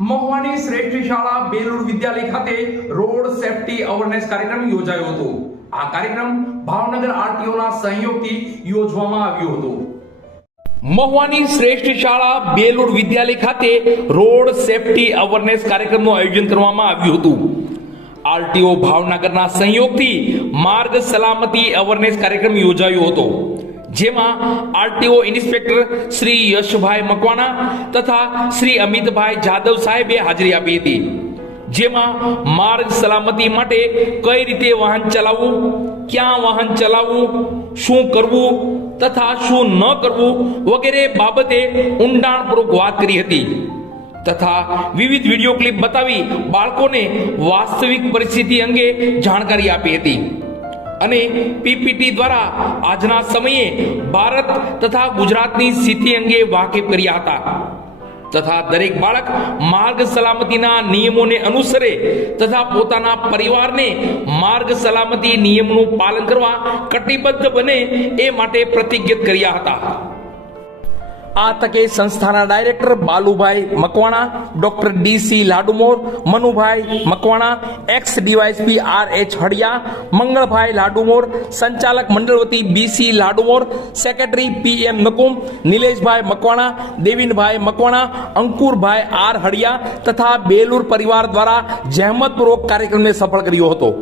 મહુવાની શ્રેષ્ઠ શાળા બેલુર વિદ્યાલય ખાતે રોડ સેફટી અવેરનેસ કાર્યક્રમ યોજાયો હતો। આ કાર્યક્રમ ભાવનગર આરટીઓના સહયોગથી યોજવામાં આવ્યો હતો। મહુવાની શ્રેષ્ઠ શાળા બેલુર વિદ્યાલય ખાતે રોડ સેફટી અવેરનેસ કાર્યક્રમનું આયોજન કરવામાં આવ્યું હતું। આરટીઓ ભાવનગરના સહયોગથી માર્ગ સલામતી અવેરનેસ કાર્યક્રમ યોજાયો હતો, જેમાં આરટીઓ ઇન્સ્પેક્ટર શ્રી યશભાઈ મકવાણા તથા શ્રી અમિતભાઈ જાદવ સાહેબે હાજરી આપી હતી, જેમાં માર્ગ સલામતી માટે કઈ રીતે વાહન ચલાવવું, ક્યાં વાહન ચલાવવું, શું કરવું તથા શું ન કરવું વગેરે બાબતે ઊંડાણપૂર્વક વાત કરી હતી તથા વિવિધ વિડીયો ક્લિપ બતાવી બાળકોને વાસ્તવિક પરિસ્થિતિ અંગે જાણકારી આપી હતી અને પીપીટી દ્વારા આજના સમયે ભારત તથા ગુજરાતની સ્થિતિ અંગે વાકેફ કર્યા હતા તથા દરેક બાળક માર્ગ સલામતીના નિયમોને અનુસરે તથા પોતાના પરિવારને માર્ગ સલામતી નિયમનું પાલન કરવા કટિબદ્ધ બને એ માટે પ્રતિજ્ઞિત કર્યા હતા। આ તકે સંસ્થાના director Balubhai Makwana, doctor DC Ladumor, Manubhai Makwana, ex DYSP RH Hadiya, Mangalbhai Ladumor, સંચાલક મંડળ વતી BC Ladumor, secretary PM Nakum, Nileshbhai Makwana, Devinbhai Makwana, Ankurbhai R Hadiya તથા બેલુર પરિવાર દ્વારા જહેમતપૂર્વક કાર્યક્રમને સફળ કર્યો હતો।